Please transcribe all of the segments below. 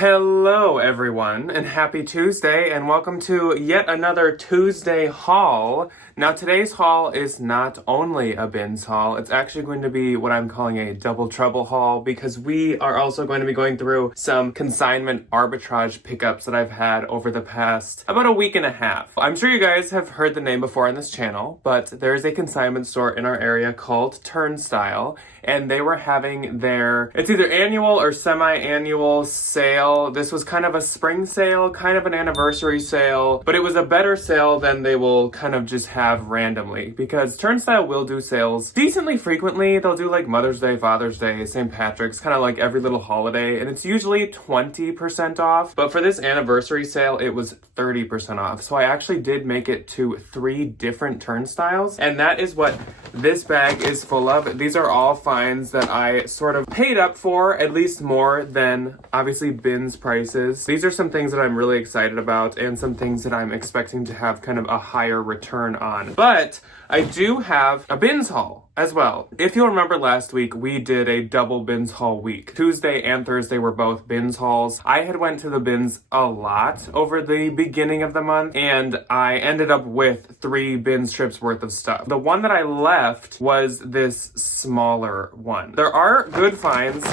Hello everyone, and happy Tuesday, and welcome to yet another Tuesday haul. Now today's haul is not only a bins haul, it's actually going to be what I'm calling a double trouble haul, because we are also going to be going through some consignment arbitrage pickups that I've had over the past about a week and a half. I'm sure you guys have heard the name before on this channel, but there is a consignment store in our area called Turnstile, and they were having their, it's either annual or semi-annual sale. This was kind of a spring sale, kind of an anniversary sale, but it was a better sale than they will kind of just have randomly, because Turnstile will do sales decently frequently. They'll do like Mother's Day, Father's Day, St. Patrick's, kind of like every little holiday, and it's usually 20% off, but for this anniversary sale, it was 30% off. So I actually did make it to 3 different Turnstiles, and that is what this bag is full of. These are all finds that I sort of paid up for, at least more than obviously bins prices. These are some things that I'm really excited about and some things that I'm expecting to have kind of a higher return on. But I do have a bins haul as well. If you'll remember last week, we did a double bins haul week. Tuesday and Thursday were both bins hauls. I had went to the bins a lot over the beginning of the month, and I ended up with 3 bins trips worth of stuff. The one that I left was this smaller one. There are good finds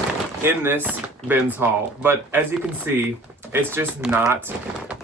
in this bins haul, but as you can see, it's just not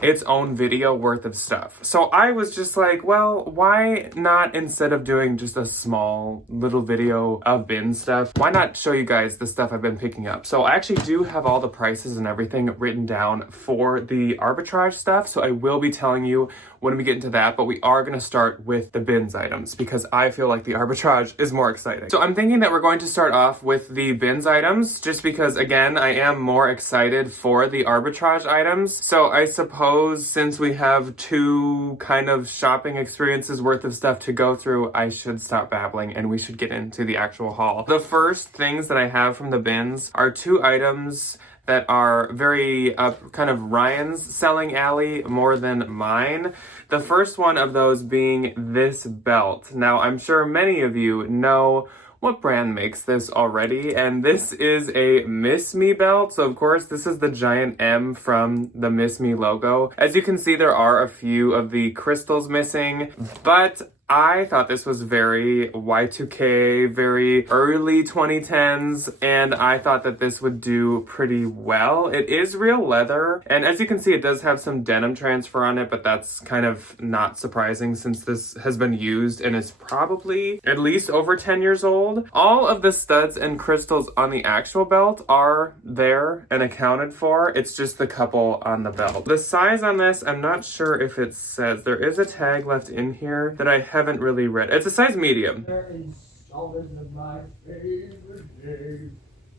its own video worth of stuff. So I was just like, well, why not, instead of doing just a small little video of bin stuff, why not show you guys the stuff I've been picking up? So I actually do have all the prices and everything written down for the arbitrage stuff, so I will be telling you when we get into that, but we are going to start with the bins items because I feel like the arbitrage is more exciting. So I'm thinking that we're going to start off with the bins items, just because, again, I am more excited for the arbitrage items. So I suppose since we have 2 kind of shopping experiences worth of stuff to go through, I should stop babbling and we should get into the actual haul. The first things that I have from the bins are 2 items that are very kind of Ryan's selling alley more than mine. The first one of those being this belt. Now, I'm sure many of you know what brand makes this already, and this is a Miss Me belt. So of course, this is the giant M from the Miss Me logo. As you can see, there are a few of the crystals missing, but I thought this was very Y2K, very early 2010s, and I thought that this would do pretty well. It is real leather, and as you can see, it does have some denim transfer on it, but that's kind of not surprising since this has been used and is probably at least over 10 years old. All of the studs and crystals on the actual belt are there and accounted for. It's just the couple on the belt. The size on this, I'm not sure if it says. There is a tag left in here that I haven't really read. It's a size medium. There is always my favorite day,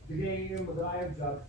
the game that I have just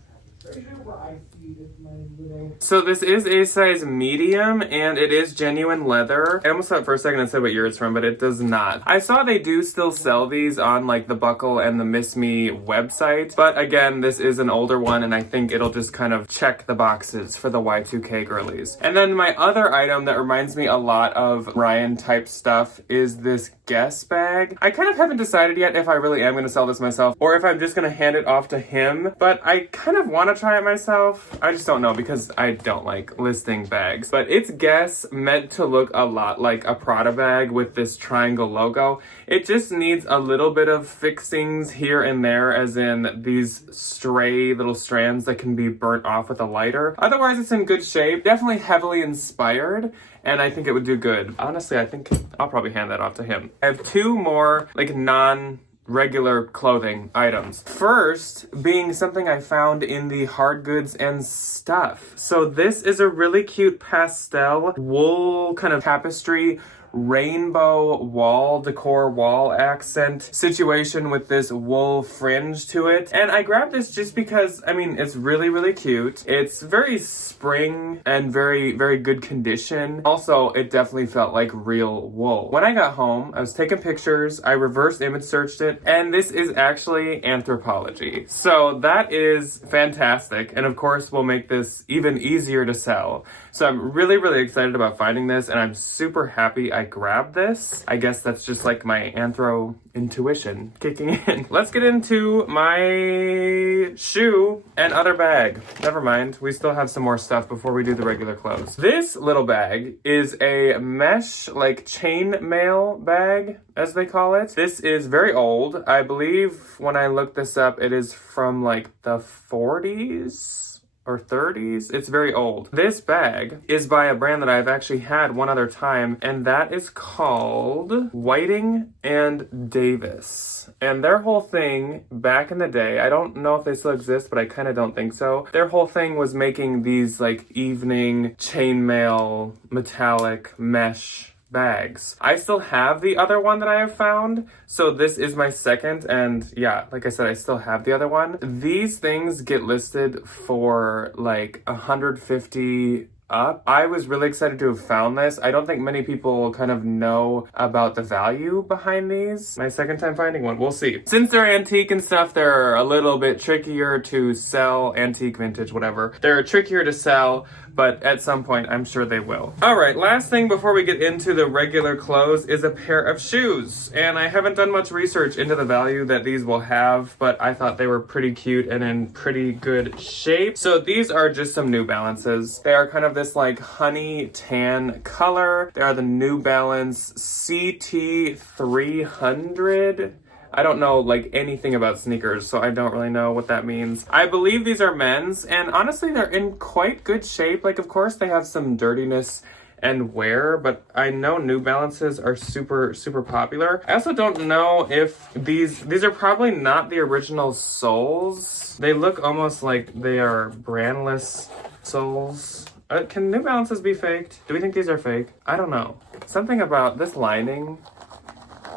treasure where I see this my little. So this is a size medium, and it is genuine leather. I almost thought for a second it said what year it's from, but it does not. I saw they do still sell these on like the Buckle and the Miss Me website, but again, this is an older one, and I think it'll just kind of check the boxes for the Y2K girlies. And then my other item that reminds me a lot of Ryan type stuff is this Guess bag. I kind of haven't decided yet if I really am going to sell this myself or if I'm just going to hand it off to him, but I kind of want to try it myself. I just don't know because I don't like listing bags. But it's Guess, meant to look a lot like a Prada bag with this triangle logo. It just needs a little bit of fixings here and there, as in these stray little strands that can be burnt off with a lighter. Otherwise, it's in good shape. Definitely heavily inspired, and I think it would do good. Honestly, I think I'll probably hand that off to him. I have 2 more like non-regular clothing items. First being something I found in the hard goods and stuff. So this is a really cute pastel wool kind of tapestry rainbow wall decor, wall accent situation with this wool fringe to it. And I grabbed this just because, I mean, it's really, really cute. It's very spring and very, very good condition. Also, it definitely felt like real wool. When I got home, I was taking pictures, I reverse image searched it, and this is actually Anthropologie. So that is fantastic. And of course, will make this even easier to sell. So I'm really, really excited about finding this, and I'm super happy I like grab this. I guess that's just like my anthro intuition kicking in. Let's get into my shoe and other bag. Never mind, we still have some more stuff before we do the regular clothes. This little bag is a mesh like chain mail bag, as they call it. This is very old. I believe when I looked this up, it is from like the 40s or 30s. It's very old. This bag is by a brand that I've actually had one other time, and that is called Whiting and Davis. And their whole thing back in the day, I don't know if they still exist, but I kind of don't think so. Their whole thing was making these like evening chainmail metallic mesh bags. I still have the other one that I have found, so this is my second, and yeah, like I said, I still have the other one. These things get listed for like 150 up. I was really excited to have found this. I don't think many people kind of know about the value behind these. My second time finding one, we'll see. Since they're antique and stuff, they're a little bit trickier to sell, antique, vintage, whatever. They're trickier to sell, but at some point, I'm sure they will. All right, last thing before we get into the regular clothes is a pair of shoes. And I haven't done much research into the value that these will have, but I thought they were pretty cute and in pretty good shape. So these are just some New Balances. They are kind of this like honey tan color. They are the New Balance CT 300. I don't know like anything about sneakers, so I don't really know what that means. I believe these are men's, and honestly, they're in quite good shape. Like, of course, they have some dirtiness and wear, but I know New Balances are super, super popular. I also don't know if these are probably not the original soles. They look almost like they are brandless soles. Can New Balances be faked? Do we think these are fake? I don't know. Something about this lining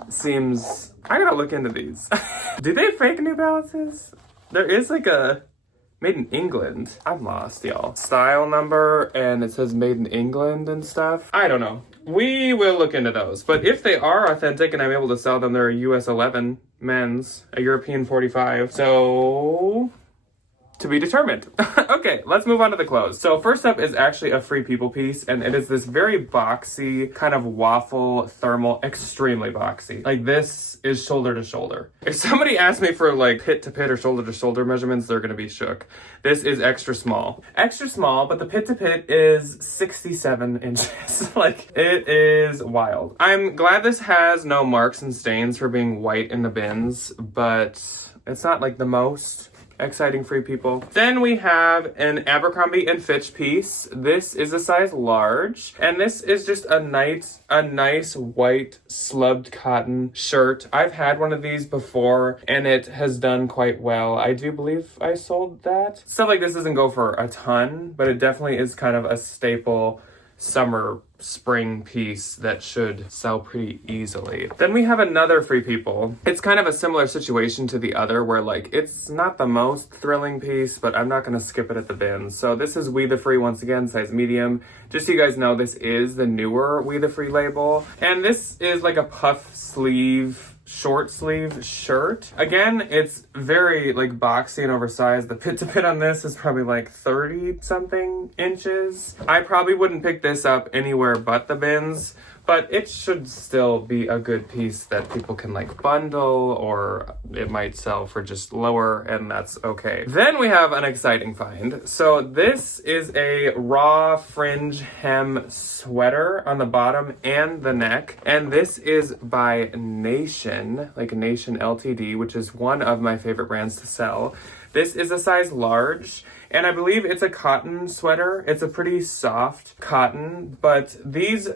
seems... I gotta look into these. Do they fake New Balances? There is like a made in England. I'm lost, y'all. Style number, and it says made in England and stuff. I don't know. We will look into those. But if they are authentic and I'm able to sell them, they're a US 11 men's, a European 45. So... to be determined. Okay, let's move on to the clothes. So first up is actually a Free People piece, and it is this very boxy, kind of waffle thermal, extremely boxy. Like this is shoulder to shoulder. If somebody asks me for like pit to pit or shoulder to shoulder measurements, they're gonna be shook. This is extra small. Extra small, but the pit to pit is 67 inches. Like, it is wild. I'm glad this has no marks and stains for being white in the bins, but it's not like the most exciting Free People. Then we have an Abercrombie & Fitch piece. This is a size large, and this is just a nice white slubbed cotton shirt. I've had one of these before, and it has done quite well. I do believe I sold that. Stuff like this doesn't go for a ton, but it definitely is kind of a staple summer spring piece that should sell pretty easily. Then we have another Free People. It's kind of a similar situation to the other where like it's not the most thrilling piece, but I'm not gonna skip it at the bin. So this is We The Free once again, size medium. Just so you guys know, this is the newer We The Free label. And this is like a puff sleeve, short sleeve shirt. Again, it's very like boxy and oversized. The pit to pit on this is probably like 30 something inches. I probably wouldn't pick this up anywhere but the bins, but it should still be a good piece that people can like bundle, or it might sell for just lower, and that's okay. Then we have an exciting find. So this is a raw fringe hem sweater on the bottom and the neck, and this is by Nation, like Nation Ltd, which is one of my favorite brands to sell. This is a size large, and I believe it's a cotton sweater. It's a pretty soft cotton, but these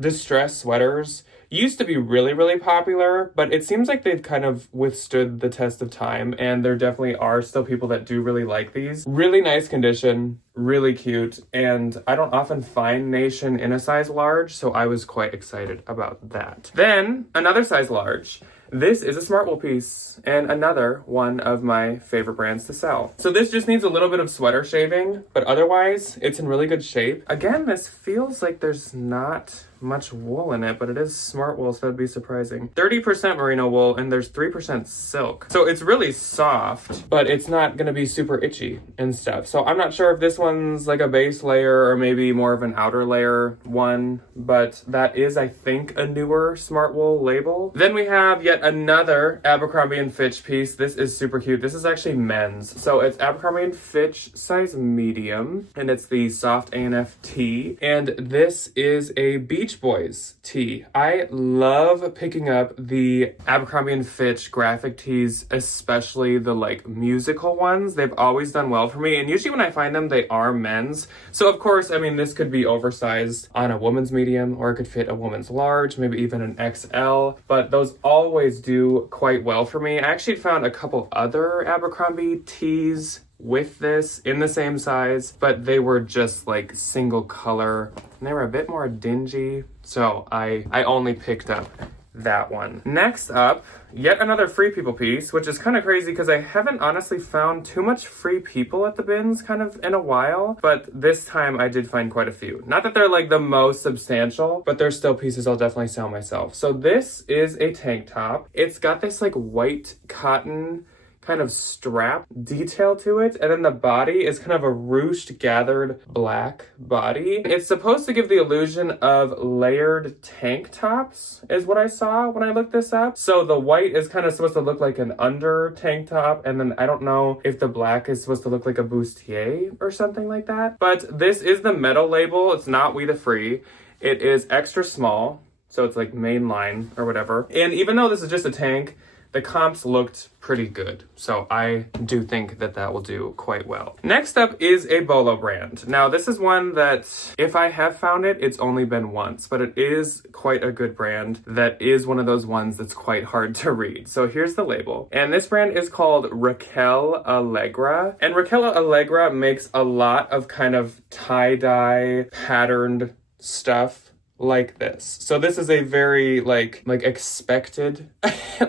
distressed sweaters used to be really, really popular, but it seems like they've kind of withstood the test of time, and there definitely are still people that do really like these. Really nice condition, really cute, and I don't often find Nation in a size large, so I was quite excited about that. Then, another size large. This is a Smartwool piece, and another one of my favorite brands to sell. So this just needs a little bit of sweater shaving, but otherwise, it's in really good shape. Again, this feels like there's not much wool in it, but it is smart wool, so that'd be surprising. 30% merino wool, and there's 3% silk. So it's really soft, but it's not gonna be super itchy and stuff. So I'm not sure if this one's like a base layer or maybe more of an outer layer one, but that is, I think, a newer smart wool label. Then we have yet another Abercrombie & Fitch piece. This is super cute. This is actually men's. So it's Abercrombie & Fitch size medium, and it's the soft A&F tee. And this is a Beach Boys tee. I love picking up the Abercrombie & Fitch graphic tees, especially the like musical ones. They've always done well for me, and usually when I find them, they are men's. So of course, I mean, this could be oversized on a woman's medium, or it could fit a woman's large, maybe even an XL, but those always do quite well for me. I actually found a couple other Abercrombie tees with this in the same size, but they were just like single color and they were a bit more dingy, so I only picked up that one. Next up, yet another Free People piece, which is kind of crazy because I haven't honestly found too much Free People at the bins kind of in a while, but this time I did find quite a few. Not that they're like the most substantial, but they're still pieces I'll definitely sell myself. So this is a tank top. It's got this like white cotton kind of strap detail to it, and then the body is kind of a ruched gathered black body. It's supposed to give the illusion of layered tank tops is what I saw when I looked this up. So the white is kind of supposed to look like an under tank top, and then I don't know if the black is supposed to look like a bustier or something like that. But this is the metal label. It's not We the Free. It is extra small, so it's like mainline or whatever. And even though this is just a tank, the comps looked pretty good, so I do think that that will do quite well. Next up is a Bolo brand. Now, this is one that, if I have found it, it's only been once, but it is quite a good brand that is one of those ones that's quite hard to read. So here's the label. And this brand is called Raquel Allegra. And Raquel Allegra makes a lot of kind of tie-dye patterned stuff like this. So this is a very like expected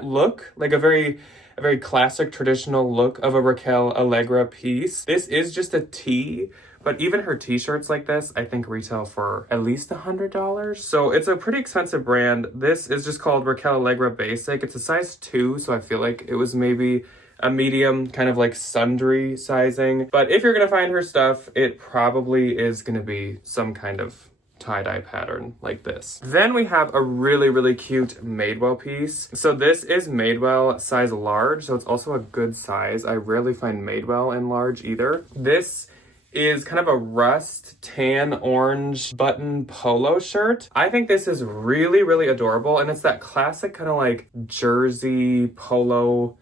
look, like a very classic traditional look of a Raquel Allegra piece. This is just a tee, but even her t-shirts like this, I think retail for at least $100. So it's a pretty expensive brand. This is just called Raquel Allegra Basic. It's a size 2, so I feel like it was maybe a medium, kind of like sundry sizing. But if you're gonna find her stuff, it probably is gonna be some kind of tie-dye pattern like this. Then we have a really cute Madewell piece. So this is Madewell size large, so it's also a good size. I rarely find Madewell in large either. This is kind of a rust tan orange button polo shirt. I think this is really adorable, and it's that classic kind of like jersey polo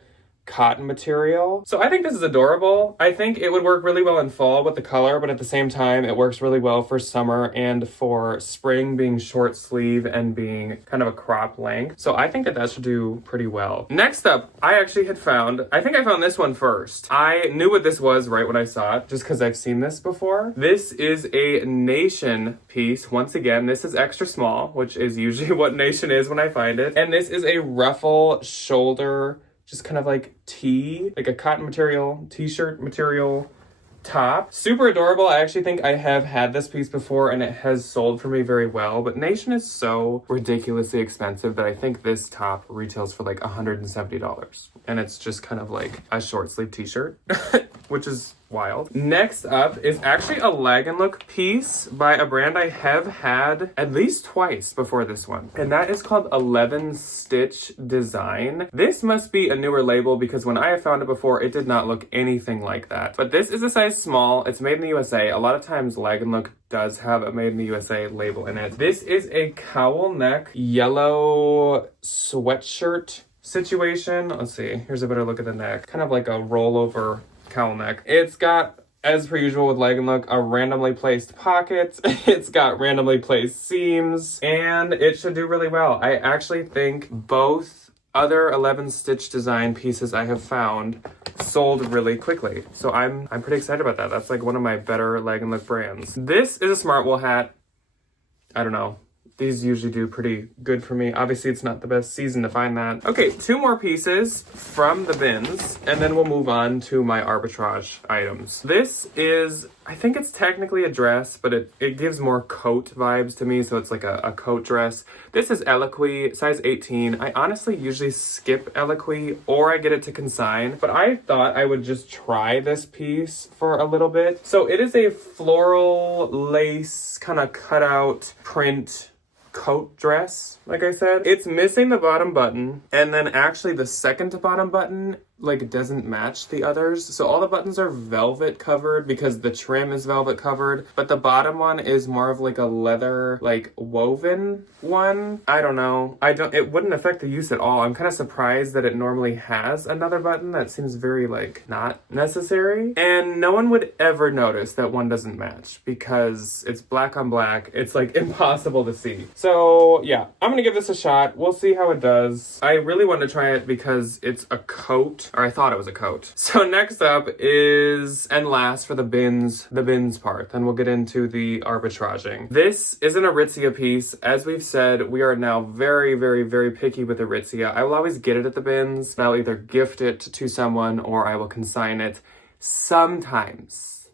cotton material. So I think this is adorable. I think it would work really well in fall with the color, but at the same time, it works really well for summer and for spring, being short sleeve and being kind of a crop length. So I think that that should do pretty well. Next up, I actually had found, I think I found this one first. I knew what this was right when I saw it, just because I've seen this before. This is a Nation piece. Once again, this is extra small, which is usually what Nation is when I find it. And this is a ruffle shoulder, just kind of like tee, like a cotton material, t-shirt material top. Super adorable. I actually think I have had this piece before and it has sold for me very well, but Nation is so ridiculously expensive that I think this top retails for like $170. And it's just kind of like a short sleeve t-shirt, which is wild. Next up is actually a Lag and Look piece by a brand I have had at least twice before this one, and that is called 11 Stitch Design. This must be a newer label because when I have found it before, it did not look anything like that. But this is a size small. It's made in the USA. A lot of times Lag and Look does have a made in the USA label in it. This is a cowl neck yellow sweatshirt situation. Let's see. Here's a better look at the neck. Kind of like a rollover cowl neck. It's got, as per usual with Lag and Look, a randomly placed pocket. It's got randomly placed seams, and it should do really well. I actually think both other 11 Stitch Design pieces I have found sold really quickly. So I'm pretty excited about that. That's like one of my better Lag and Look brands. This is a Smart Wool hat. I don't know. These usually do pretty good for me. Obviously, it's not the best season to find that. Okay, 2 more pieces from the bins, and then we'll move on to my arbitrage items. This is I think it's technically a dress, but it gives more coat vibes to me, so it's like a coat dress. This is Eloquy, size 18. I honestly usually skip Eloquy or I get it to consign, but I thought I would just try this piece for a little bit. So it is a floral lace kind of cutout print coat dress, like I said. It's missing the bottom button, and then actually the second to bottom button like doesn't match the others. So all the buttons are velvet covered because the trim is velvet covered, but the bottom one is more of like a leather, like woven one. I don't know. It wouldn't affect the use at all. I'm kind of surprised that it normally has another button. That seems very like not necessary. And no one would ever notice that one doesn't match because it's black on black. It's like impossible to see. So yeah, I'm gonna give this a shot. We'll see how it does. I really wanted to try it because it's a coat, or I thought it was a coat. So next up is, and last for the bins part, then we'll get into the arbitraging. This is an Aritzia piece. As we've said, we are now very, very, very picky with Aritzia. I will always get it at the bins. I'll either gift it to someone or I will consign it. Sometimes,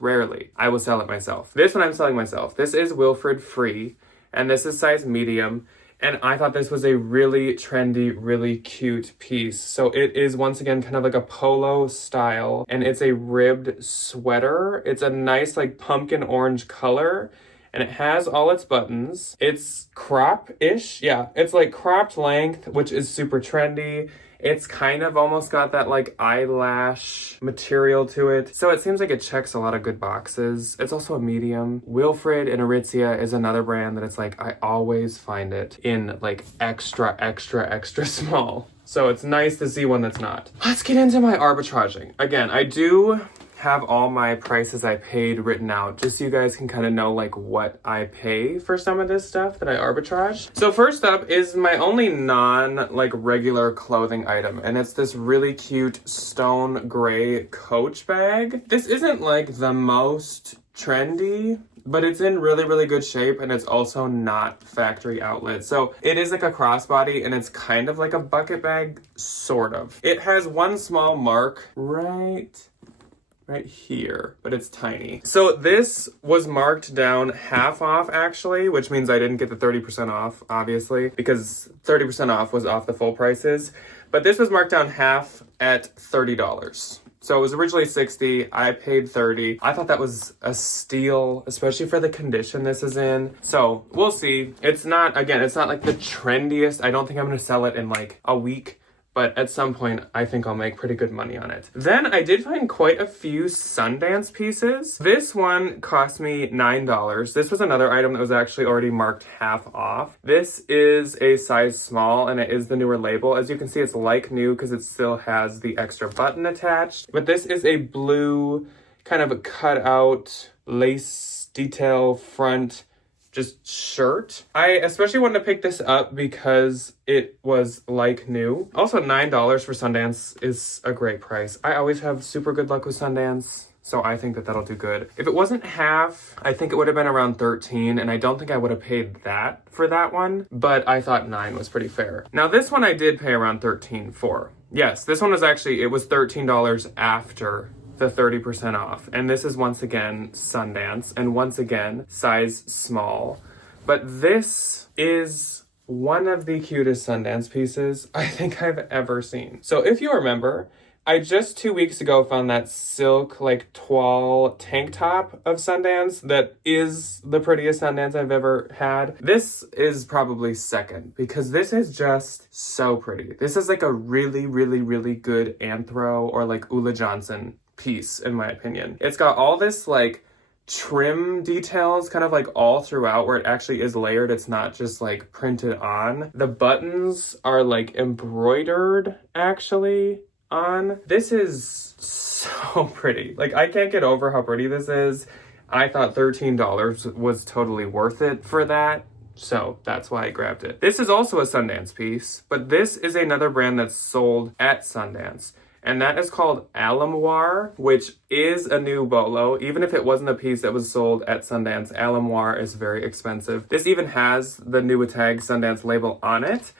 rarely, I will sell it myself. This one I'm selling myself. This is Wilfred Free, and this is size medium. And I thought this was a really trendy, really cute piece. So it is, once again, kind of like a polo style, and it's a ribbed sweater. It's a nice like pumpkin orange color, and it has all its buttons. It's crop-ish. Yeah, it's like cropped length, which is super trendy. It's kind of almost got that like eyelash material to it. So it seems like it checks a lot of good boxes. It's also a medium. Wilfred and Aritzia is another brand that it's like, I always find it in like extra, extra, extra small. So it's nice to see one that's not. Let's get into my arbitraging. Again, I do have all my prices I paid written out just so you guys can kind of know like what I pay for some of this stuff that I arbitrage. So first up is my only like regular clothing item, and it's this really cute stone gray Coach bag. This isn't like the most trendy, but it's in really, really good shape, and it's also not factory outlet. So it is like a crossbody, and it's kind of like a bucket bag, sort of. It has one small mark right here, but it's tiny. So this was marked down half off actually, which means I didn't get the 30% off, obviously, because 30% off was off the full prices. But this was marked down half at $30. So it was originally $60, I paid $30. I thought that was a steal, especially for the condition this is in. So we'll see. It's not like the trendiest. I don't think I'm gonna sell it in like a week, but at some point, I think I'll make pretty good money on it. Then I did find quite a few Sundance pieces. This one cost me $9. This was another item that was actually already marked half off. This is a size small, and it is the newer label. As you can see, it's like new because it still has the extra button attached. But this is a blue kind of a cutout lace detail front just shirt. I especially wanted to pick this up because it was like new. Also, $9 for Sundance is a great price. I always have super good luck with Sundance, so I think that that'll do good. If it wasn't half, I think it would have been around 13, and I don't think I would have paid that for that one, but I thought 9 was pretty fair. Now this one I did pay around 13 for. Yes, this one was actually, it was $13 after the 30% off. And this is once again Sundance, and once again size small. But this is one of the cutest Sundance pieces I think I've ever seen. So if you remember, I just 2 weeks ago found that silk like toile tank top of Sundance that is the prettiest Sundance I've ever had. This is probably second because this is just so pretty. This is like a really, really, really good Anthro or like Ulla Johnson piece, in my opinion. It's got all this like trim details kind of like all throughout where it actually is layered. It's not just like printed on. The buttons are like embroidered actually on. This is so pretty. Like I can't get over how pretty this is. I thought $13 was totally worth it for that. So that's why I grabbed it. This is also a Sundance piece, but this is another brand that's sold at Sundance. And that is called Alamoir, which is a new bolo. Even if it wasn't a piece that was sold at Sundance, Alamoir is very expensive. This even has the new tag Sundance label on it.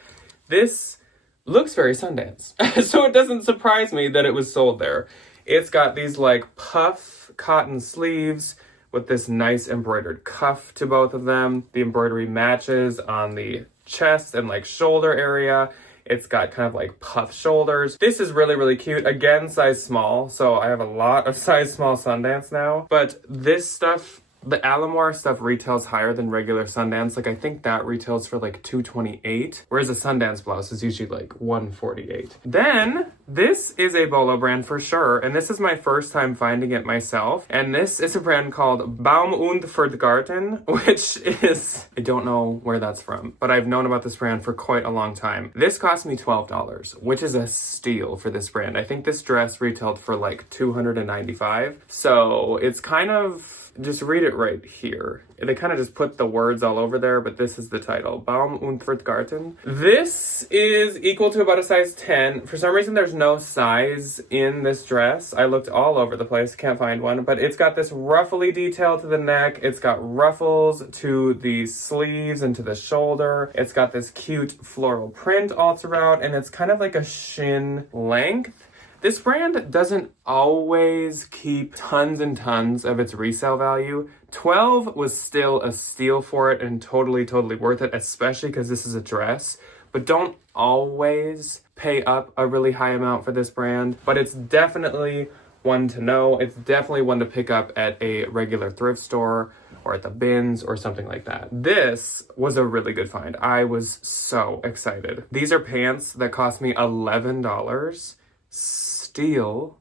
This looks very Sundance, so it doesn't surprise me that it was sold there. It's got these like puff cotton sleeves with this nice embroidered cuff to both of them. The embroidery matches on the chest and like shoulder area. It's got kind of like puff shoulders. This is really, really cute. Again, size small. So I have a lot of size small Sundance now. But this stuff, the Alamore stuff retails higher than regular Sundance. Like I think that retails for like $228, whereas a Sundance blouse is usually like $148. Then this is a Bolo brand for sure, and this is my first time finding it myself. And this is a brand called Baum und Garten, which is, I don't know where that's from, but I've known about this brand for quite a long time. This cost me $12, which is a steal for this brand. I think this dress retailed for like $295. So it's kind of, just read it right here. They kind of just put the words all over there, but this is the title. Baum und Garten. This is equal to about a size 10. For some reason, there's no size in this dress. I looked all over the place, can't find one, but it's got this ruffly detail to the neck. It's got ruffles to the sleeves and to the shoulder. It's got this cute floral print all throughout, and it's kind of like a shin length. This brand doesn't always keep tons and tons of its resale value. 12 was still a steal for it and totally, totally worth it, especially because this is a dress. But don't always pay up a really high amount for this brand. But it's definitely one to know. It's definitely one to pick up at a regular thrift store or at the bins or something like that. This was a really good find. I was so excited. These are pants that cost me $11. Steal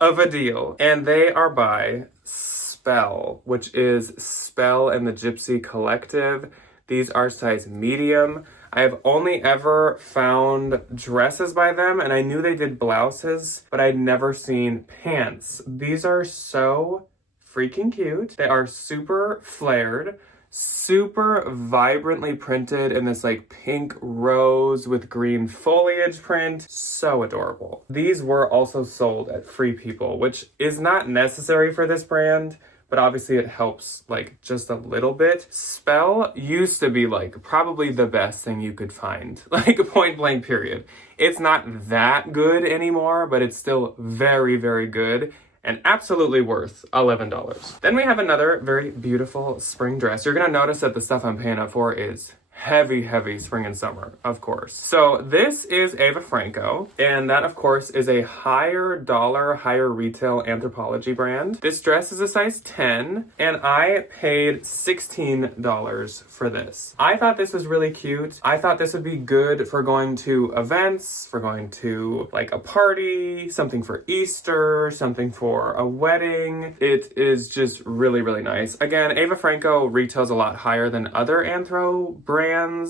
of a deal. And they are by Spell, which is Spell and the Gypsy Collective. These are size medium. I have only ever found dresses by them, and I knew they did blouses, but I'd never seen pants. These are so freaking cute. They are super flared, super vibrantly printed in this like pink rose with green foliage print. So adorable. These were also sold at Free People, which is not necessary for this brand, but obviously it helps like just a little bit. Spell used to be like probably the best thing you could find, like point blank period. It's not that good anymore, but it's still very, very good. And absolutely worth $11. Then we have another very beautiful spring dress. You're gonna notice that the stuff I'm paying up for is heavy, heavy spring and summer, of course. So this is Eva Franco, and that, of course, is a higher dollar, higher retail Anthropologie brand. This dress is a size 10, and I paid $16 for this. I thought this was really cute. I thought this would be good for going to events, for going to like a party, something for Easter, something for a wedding. It is just really, really nice. Again, Eva Franco retails a lot higher than other Anthro brands.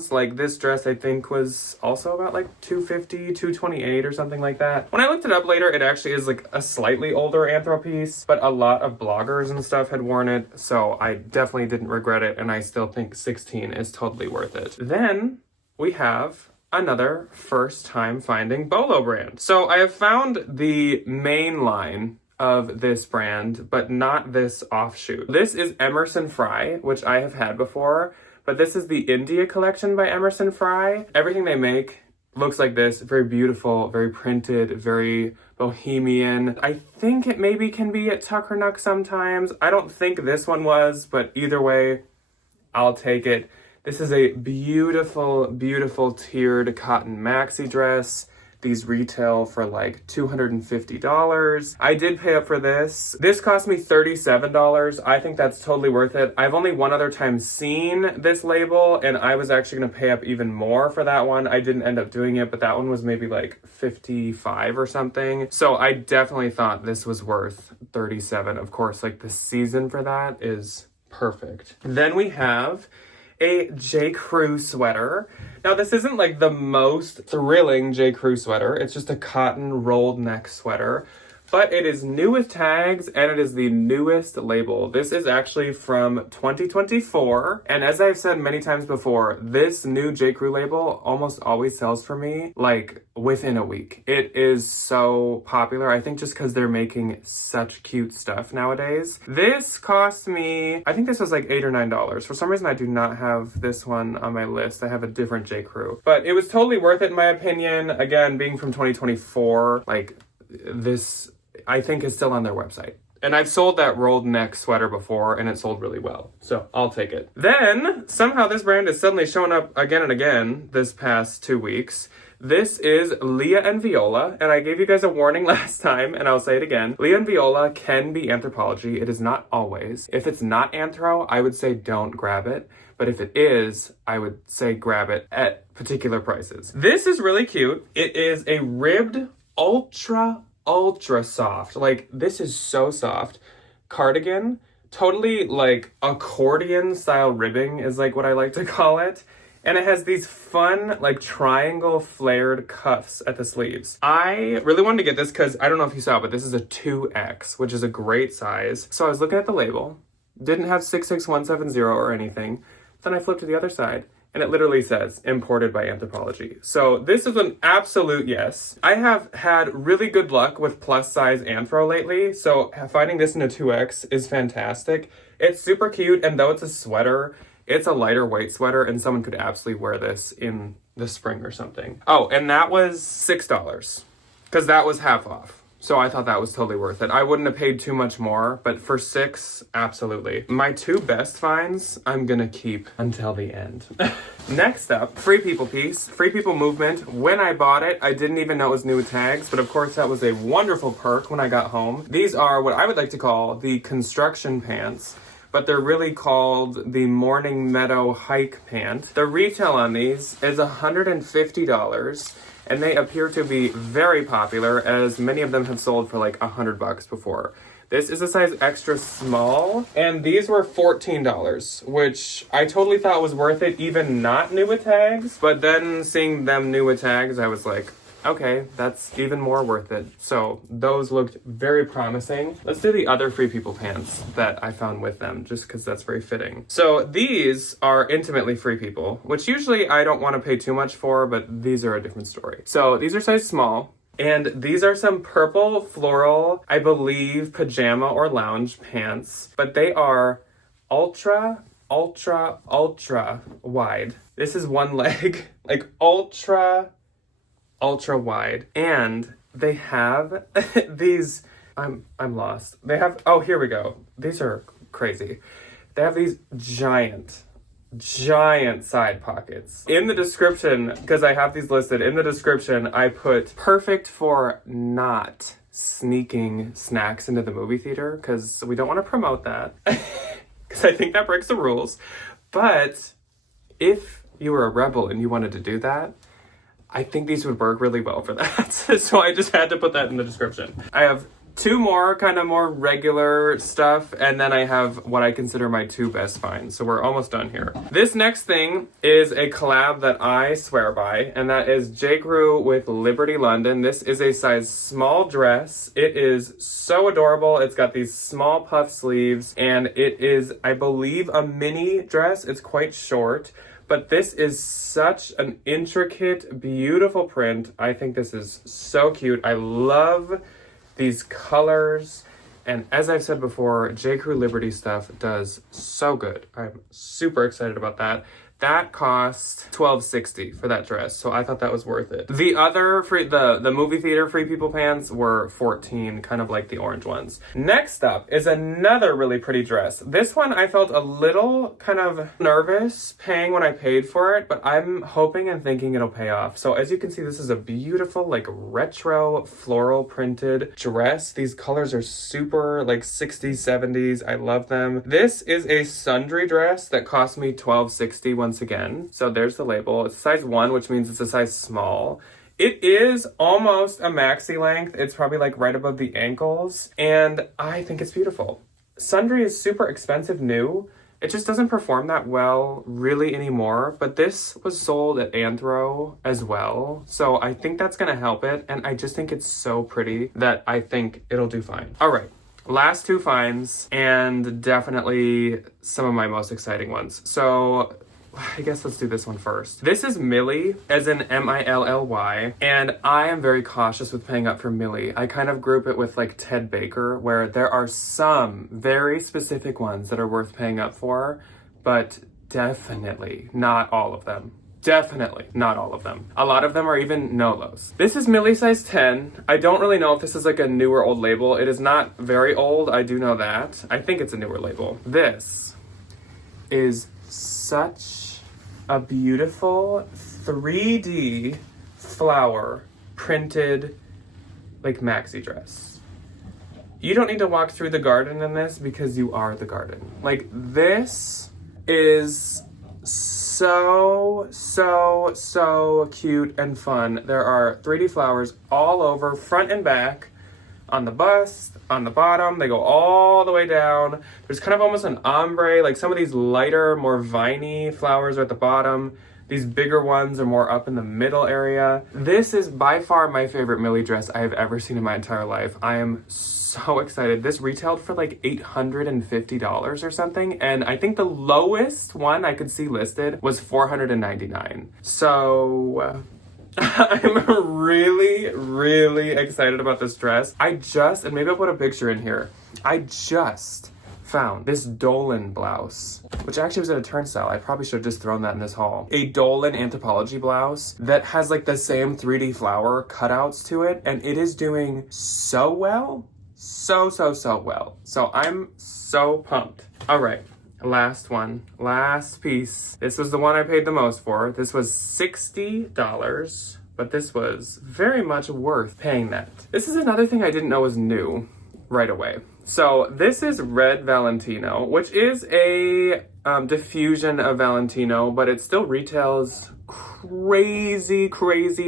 Like this dress I think was also about like $250, $228 or something like that. When I looked it up later, it actually is like a slightly older Anthro piece, but a lot of bloggers and stuff had worn it, so I definitely didn't regret it, and I still think 16 is totally worth it. Then we have another first time finding Bolo brand. So I have found the main line of this brand, but not this offshoot. This is Emerson Fry, which I have had before, but this is the India collection by Emerson Fry. Everything they make looks like this. Very beautiful, very printed, very bohemian. I think it maybe can be at Tuckernuck sometimes. I don't think this one was, but either way, I'll take it. This is a beautiful, beautiful tiered cotton maxi dress. These retail for like $250. I did pay up for this. This cost me $37. I think that's totally worth it. I've only one other time seen this label, and I was actually gonna pay up even more for that one. I didn't end up doing it, but that one was maybe like 55 or something. So I definitely thought this was worth 37. Of course, like the season for that is perfect. Then we have a J. Crew sweater. Now this isn't like the most thrilling J. Crew sweater. It's just a cotton rolled neck sweater, but it is new with tags and it is the newest label. This is actually from 2024. And as I've said many times before, this new J. Crew label almost always sells for me like within a week. It is so popular. I think just because they're making such cute stuff nowadays. This cost me, I think this was like $8 or $9. For some reason, I do not have this one on my list. I have a different J. Crew, but it was totally worth it in my opinion. Again, being from 2024, like this I think is still on their website. And I've sold that rolled neck sweater before, and it sold really well. So I'll take it. Then, somehow this brand is suddenly showing up again and again this past 2 weeks. This is Leah and Viola, and I gave you guys a warning last time, and I'll say it again. Leah and Viola can be Anthropologie. It is not always. If it's not Anthro, I would say don't grab it. But if it is, I would say grab it at particular prices. This is really cute. It is a ribbed ultra soft, like this is so soft cardigan, totally like accordion style ribbing is like what I like to call it. And it has these fun like triangle flared cuffs at the sleeves. I really wanted to get this because I don't know if you saw, but this is a 2X, which is a great size. So I was looking at the label, didn't have 66170 or anything. Then I flipped to the other side, and it literally says imported by Anthropologie. So this is an absolute yes. I have had really good luck with plus size Anthro lately, so finding this in a 2X is fantastic. It's super cute, and though it's a sweater, it's a lighter weight sweater, and someone could absolutely wear this in the spring or something. Oh, and that was $6, because that was half off. So I thought that was totally worth it. I wouldn't have paid too much more, but for $6, absolutely. My 2 best finds, I'm gonna keep until the end. Next up, Free People piece, Free People movement. When I bought it, I didn't even know it was new with tags, but of course that was a wonderful perk when I got home. These are what I would like to call the construction pants, but they're really called the Morning Meadow Hike Pant. The retail on these is $150. And they appear to be very popular, as many of them have sold for like $100 before. This is a size extra small, and these were $14, which I totally thought was worth it, even not new with tags. But then seeing them new with tags, I was like, okay, that's even more worth it. So those looked very promising. Let's do the other Free People pants that I found with them, just because that's very fitting. So these are intimately Free People, which usually I don't want to pay too much for, but these are a different story. So these are size small, and these are some purple floral, I believe, pajama or lounge pants, but they are ultra wide. This is one leg, like ultra wide, and they have these, I'm lost. They have, oh, here we go. These are crazy. They have these giant side pockets. In the description, because I have these listed, in the description, I put perfect for not sneaking snacks into the movie theater, because we don't want to promote that, because I think that breaks the rules. But if you were a rebel and you wanted to do that, I think these would work really well for that. So I just had to put that in the description. I have 2 more kind of more regular stuff, and then I have what I consider my 2 best finds. So we're almost done here. This next thing is a collab that I swear by, and that is J. Crew with Liberty London. This is a size small dress. It is so adorable. It's got these small puff sleeves, and it is, I believe, a mini dress. It's quite short. But this is such an intricate, beautiful print. I think this is so cute. I love these colors. And as I've said before, J. Crew Liberty stuff does so good. I'm super excited about that. That cost $12.60 for that dress, so I thought that was worth it. The other the movie theater Free People pants were $14, kind of like the orange ones. Next up is another really pretty dress. This one I felt a little kind of nervous paying when I paid for it, but I'm hoping and thinking it'll pay off. So as you can see, this is a beautiful like retro floral printed dress. These colors are super like 60s, 70s. I love them. This is a sundry dress that cost me $12.60 once again. So there's the label. It's size 1, which means it's a size small. It is almost a maxi length. It's probably like right above the ankles, and I think it's beautiful. Sundry is super expensive new. It just doesn't perform that well really anymore, but this was sold at Anthro as well, so I think that's gonna help it, and I just think it's so pretty that I think it'll do fine. All right. Last 2 finds, and definitely some of my most exciting ones. So I guess let's do this one first. This is Millie, as in M-I-L-L-Y, and I am very cautious with paying up for Millie. I kind of group it with like Ted Baker, where there are some very specific ones that are worth paying up for, but definitely not all of them. Definitely not all of them. A lot of them are even no-lows. This is Millie size 10. I don't really know if this is like a new or old label. It is not very old, I do know that. I think it's a newer label. This is such a beautiful 3D flower printed like maxi dress. You don't need to walk through the garden in this because you are the garden. Like, this is so cute and fun. There are 3D flowers all over, front and back, on the bust, on the bottom. They go all the way down. There's kind of almost an ombre, like some of these lighter, more viney flowers are at the bottom. These bigger ones are more up in the middle area. This is by far my favorite Millie dress I have ever seen in my entire life. I am so excited. This retailed for like $850 or something, and I think the lowest one I could see listed was $499. So I'm really excited about this dress. And maybe I'll put a picture in here. I just found this Dolan blouse, which actually was at a turnstile. I probably should have just thrown that in this haul. A Dolan Anthropologie blouse that has like the same 3D flower cutouts to it, and it is doing so well. So well. So I'm so pumped. All right. Last one, last piece. This was the one I paid the most for. This was $60, but this was very much worth paying that. This is another thing I didn't know was new right away. So this is Red Valentino, which is a diffusion of Valentino, but it still retails crazy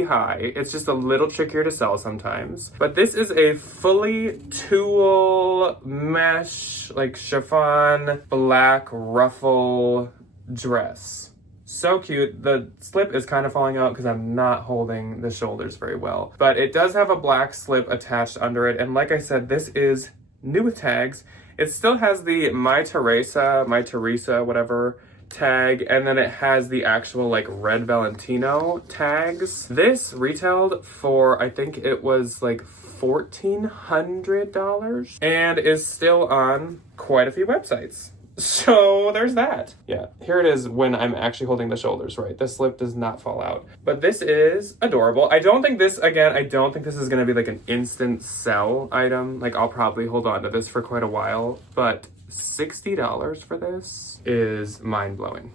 high. It's just a little trickier to sell sometimes. But this is a fully tulle mesh, like chiffon, black ruffle dress. So cute. The slip is kind of falling out because I'm not holding the shoulders very well. But it does have a black slip attached under it. And like I said, this is new with tags. It still has the My Teresa, whatever tag, and then it has the actual like Red Valentino tags. This retailed for, I think it was like $1,400 and is still on quite a few websites. So there's that. Yeah, here it is when I'm actually holding the shoulders right. The slip does not fall out. But this is adorable. I don't think this is gonna be like an instant sell item. Like, I'll probably hold on to this for quite a while, but $60 for this is mind-blowing.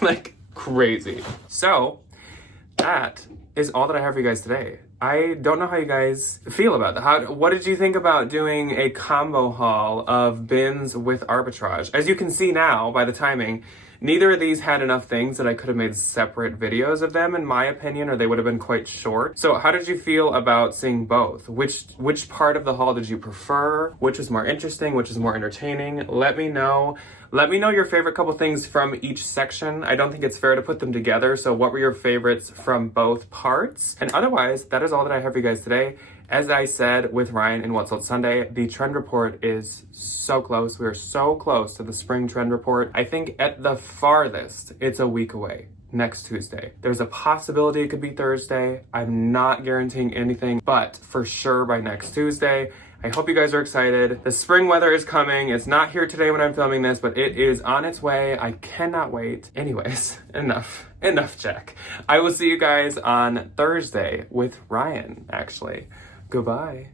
Like, crazy. So that is all that I have for you guys today. I don't know how you guys feel about that. What did you think about doing a combo haul of bins with arbitrage? As you can see now by the timing, neither of these had enough things that I could have made separate videos of them, in my opinion, or they would have been quite short. So how did you feel about seeing both? Which part of the haul did you prefer? Which was more interesting? Which was more entertaining? Let me know. Let me know your favorite couple things from each section. I don't think it's fair to put them together. So what were your favorites from both parts? And otherwise, that is all that I have for you guys today. As I said with Ryan in What's Sold Sunday, the trend report is so close. We are so close to the spring trend report. I think at the farthest, it's a week away. Next Tuesday. There's a possibility it could be Thursday. I'm not guaranteeing anything, but for sure by next Tuesday. I hope you guys are excited. The spring weather is coming. It's not here today when I'm filming this, but it is on its way. I cannot wait. Anyways, enough Jack. I will see you guys on Thursday with Ryan, actually. Goodbye.